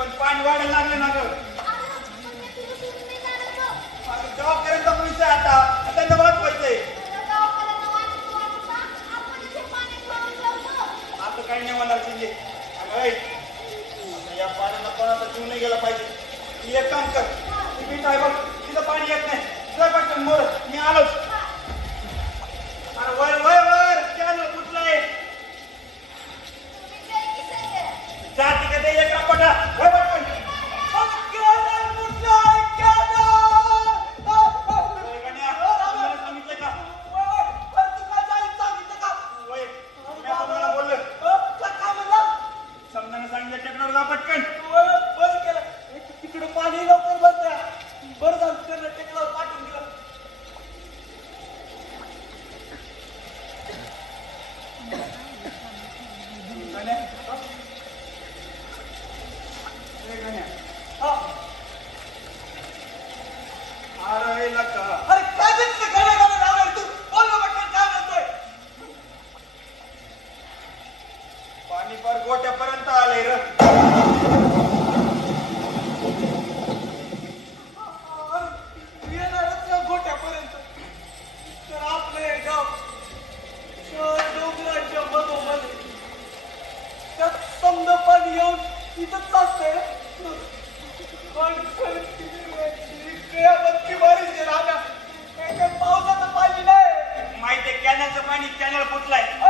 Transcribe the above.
पण पाणी वाढायला लागलं ना ग. गावकऱ्यांचा पैसा आहे आता त्यांना वाचवायचंय. आता काही नाही होणार शिंदे. या पाण्याला कोणाचा जीव नाही गेला पाहिजे. मी एक काम कर, ती बीट आहे बघ, तिथं पाणी येत नाही. तुला पटकन मोर, मी आलोच. अरे वर वर वर कॅनल कुठलाय जाती का ते एक पटा वर पटकन. पाणी पर गोट्यापर्यंत आलंय र. गोट्यापर्यंत तर आपलं हे गाव डोंगराच्या मधोमध्ये त्यात समजा पाणी येऊन इथंच असतंय. पावसाचं पाणी नाही माहितीये कॅनलचं पाणी कॅनल फुटलाय.